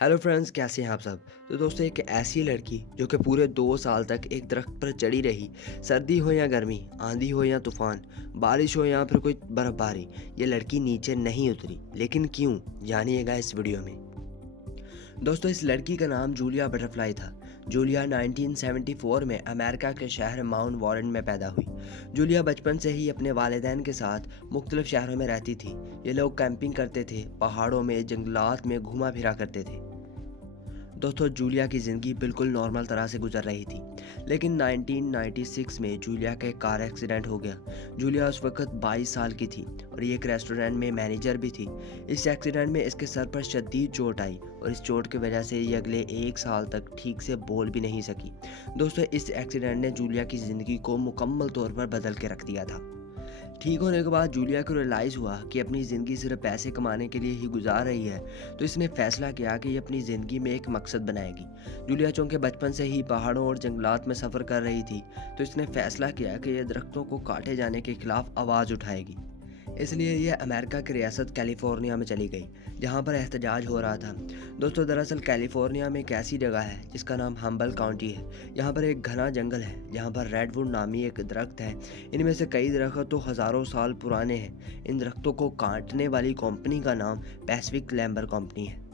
Hello friends, कैसे हैं आप सब। तो दोस्तों, एक ऐसी लड़की जो कि पूरे 2 साल तक एक दरख्त पर चढ़ी रही, सर्दी हो या गर्मी, आंधी हो या तूफान, बारिश हो या फिर कोई बर्फबारी, ये लड़की नीचे नहीं उतरी। लेकिन क्यों, जानिएगा इस वीडियो में। दोस्तों, इस लड़की का नाम जूलिया बटरफ्लाई था। जूलिया 1974 में अमेरिका के शहर माउंट वॉरेन में पैदा हुई। जूलिया बचपन से ही अपने वालिदैन के साथ मुख्तलिफ शहरों में रहती थी। ये लोग कैंपिंग करते थे, पहाड़ों में, जंगलात में घूमा फिरा करते थे। दोस्तों, जूलिया की ज़िंदगी बिल्कुल नॉर्मल तरह से गुजर रही थी, लेकिन 1996 में जूलिया का एक कार एक्सीडेंट हो गया। जूलिया उस वक्त 22 साल की थी और ये एक रेस्टोरेंट में मैनेजर भी थी। इस एक्सीडेंट में इसके सर पर शदीद चोट आई और इस चोट की वजह से ये अगले 1 साल तक ठीक से बोल भी नहीं सकी। दोस्तों, इस एक्सीडेंट ने जूलिया की ज़िंदगी को मुकम्मल तौर पर बदल के रख दिया था। ठीक होने के बाद जूलिया को रियलाइज़ हुआ कि अपनी ज़िंदगी सिर्फ पैसे कमाने के लिए ही गुजार रही है, तो इसने फैसला किया कि ये अपनी ज़िंदगी में एक मकसद बनाएगी। जूलिया चूँकि बचपन से ही पहाड़ों और जंगलात में सफ़र कर रही थी, तो इसने फैसला किया कि ये दरख्तों को काटे जाने के खिलाफ आवाज़ उठाएगी। इसलिए यह अमेरिका की रियासत कैलिफोर्निया में चली गई, जहाँ पर एहतजाज हो रहा था। दोस्तों, दरअसल कैलिफोर्निया में एक ऐसी जगह है जिसका नाम हम्बल काउंटी है। यहाँ पर एक घना जंगल है जहाँ पर रेडवुड नामी एक दरख्त है। इनमें से कई दरख्त तो हज़ारों साल पुराने हैं। इन दरख्तों को काटने वाली कंपनी का नाम पैसिफिक लैम्बर कंपनी है।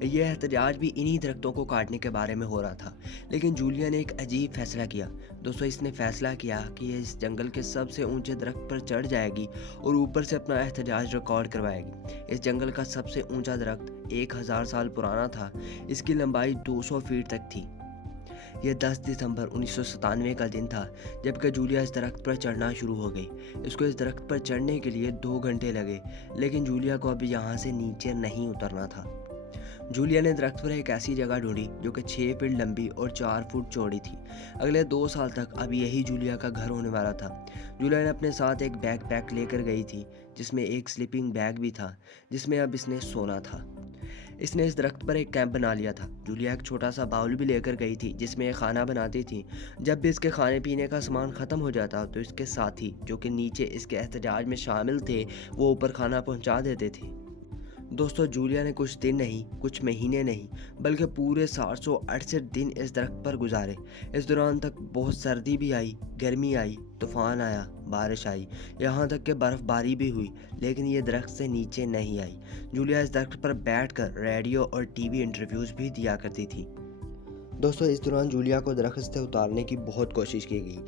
यह एहतजाज भी इन्हीं दरख्तों को काटने के बारे में हो रहा था। लेकिन जूलिया ने एक अजीब फैसला किया। दोस्तों, इसने फैसला किया कि ये इस जंगल के सबसे ऊंचे दरख्त पर चढ़ जाएगी और ऊपर से अपना एहतजाज रिकॉर्ड करवाएगी। इस जंगल का सबसे ऊंचा दरख्त 1000 साल पुराना था। इसकी लंबाई 200 फीट तक थी। यह 10 दिसंबर 1997 का दिन था जबकि जूलिया इस दरख्त पर चढ़ना शुरू हो गई। इसको इस दरख्त पर चढ़ने के लिए 2 घंटे लगे, लेकिन जूलिया को अभी यहाँ से नीचे नहीं उतरना था। जूलिया ने दरख्त पर एक ऐसी जगह ढूंढी जो कि 6 फीट लंबी और 4 फुट चौड़ी थी। अगले 2 साल तक अब यही जूलिया का घर होने वाला था। जूलिया ने अपने साथ एक बैकपैक लेकर गई थी जिसमें एक स्लीपिंग बैग भी था, जिसमें अब इसने सोना था। इसने इस दरख्त पर एक कैंप बना लिया था। जूलिया एक छोटा सा बाउल भी लेकर गई थी जिसमें ये खाना बनाती थी। जब भी इसके खाने पीने का सामान ख़त्म हो जाता तो इसके साथी जो कि नीचे इसके एहतजाज में शामिल थे, वो ऊपर खाना पहुंचा देते थे। दोस्तों, जूलिया ने कुछ दिन नहीं, कुछ महीने नहीं, बल्कि पूरे 768 दिन इस दरख्त पर गुजारे। इस दौरान तक बहुत सर्दी भी आई, गर्मी आई, तूफान आया, बारिश आई, यहाँ तक कि बर्फ़बारी भी हुई, लेकिन ये दरख्त से नीचे नहीं आई। जूलिया इस दरख्त पर बैठकर रेडियो और टीवी इंटरव्यूज़ भी दिया करती थी। दोस्तों, इस दौरान जूलिया को दरख्त से उतारने की बहुत कोशिश की गई।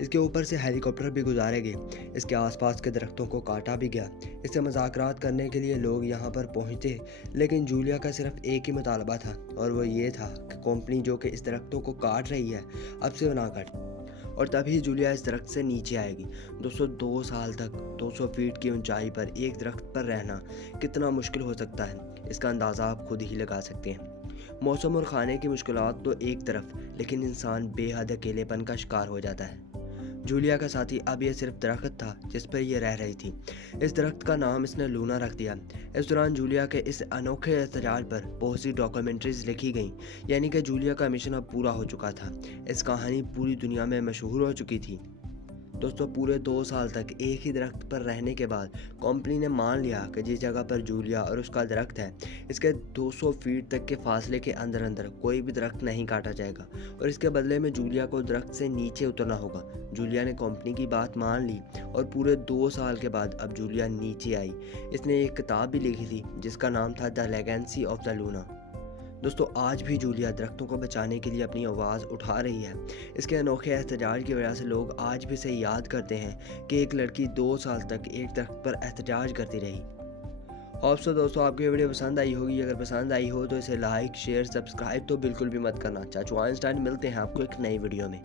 इसके ऊपर से हेलीकॉप्टर भी गुजारे गए। इसके आसपास के दरख्तों को काटा भी गया। इससे मज़ाकरात करने के लिए लोग यहाँ पर पहुँचे, लेकिन जूलिया का सिर्फ एक ही मुतालबा था और वो ये था कि कंपनी जो कि इस दरख्तों को काट रही है, अब से ना काटे और तभी जूलिया इस दरख्त से नीचे आएगी। दोस्तों, 2 साल तक 200 फीट की ऊंचाई पर एक दरख्त पर रहना कितना मुश्किल हो सकता है, इसका अंदाज़ा आप खुद ही लगा सकते हैं। मौसम और खाने की मुश्किलात तो एक तरफ, लेकिन इंसान बेहद अकेलेपन का शिकार हो जाता है। जूलिया का साथी अब ये सिर्फ दरख्त था जिस पर ये रह रही थी। इस दरख्त का नाम इसने लूना रख दिया। इस दौरान जूलिया के इस अनोखे एहतजाज पर बहुत सी डॉक्यूमेंट्रीज लिखी गईं, यानी कि जूलिया का मिशन अब पूरा हो चुका था। इस कहानी पूरी दुनिया में मशहूर हो चुकी थी। दोस्तों, पूरे 2 साल तक एक ही दरख्त पर रहने के बाद कंपनी ने मान लिया कि जिस जगह पर जूलिया और उसका दरख्त है, इसके 200 फीट तक के फासले के अंदर अंदर कोई भी दरख्त नहीं काटा जाएगा और इसके बदले में जूलिया को दरख्त से नीचे उतरना होगा। जूलिया ने कंपनी की बात मान ली और पूरे 2 साल के बाद अब जूलिया नीचे आई। इसने एक किताब भी लिखी थी जिसका नाम था द लेगेंसी ऑफ द लूना। दोस्तों, आज भी जूलिया दरख्तों को बचाने के लिए अपनी आवाज़ उठा रही है। इसके अनोखे एहतजाज की वजह से लोग आज भी इसे याद करते हैं कि एक लड़की 2 साल तक एक दरख्त पर एहतजाज करती रही। और सो दोस्तों, आपको ये वीडियो पसंद आई होगी। अगर पसंद आई हो तो इसे लाइक, शेयर, सब्सक्राइब तो बिल्कुल भी मत करना। चाचू आइंस्टाइन मिलते हैं आपको एक नई वीडियो में।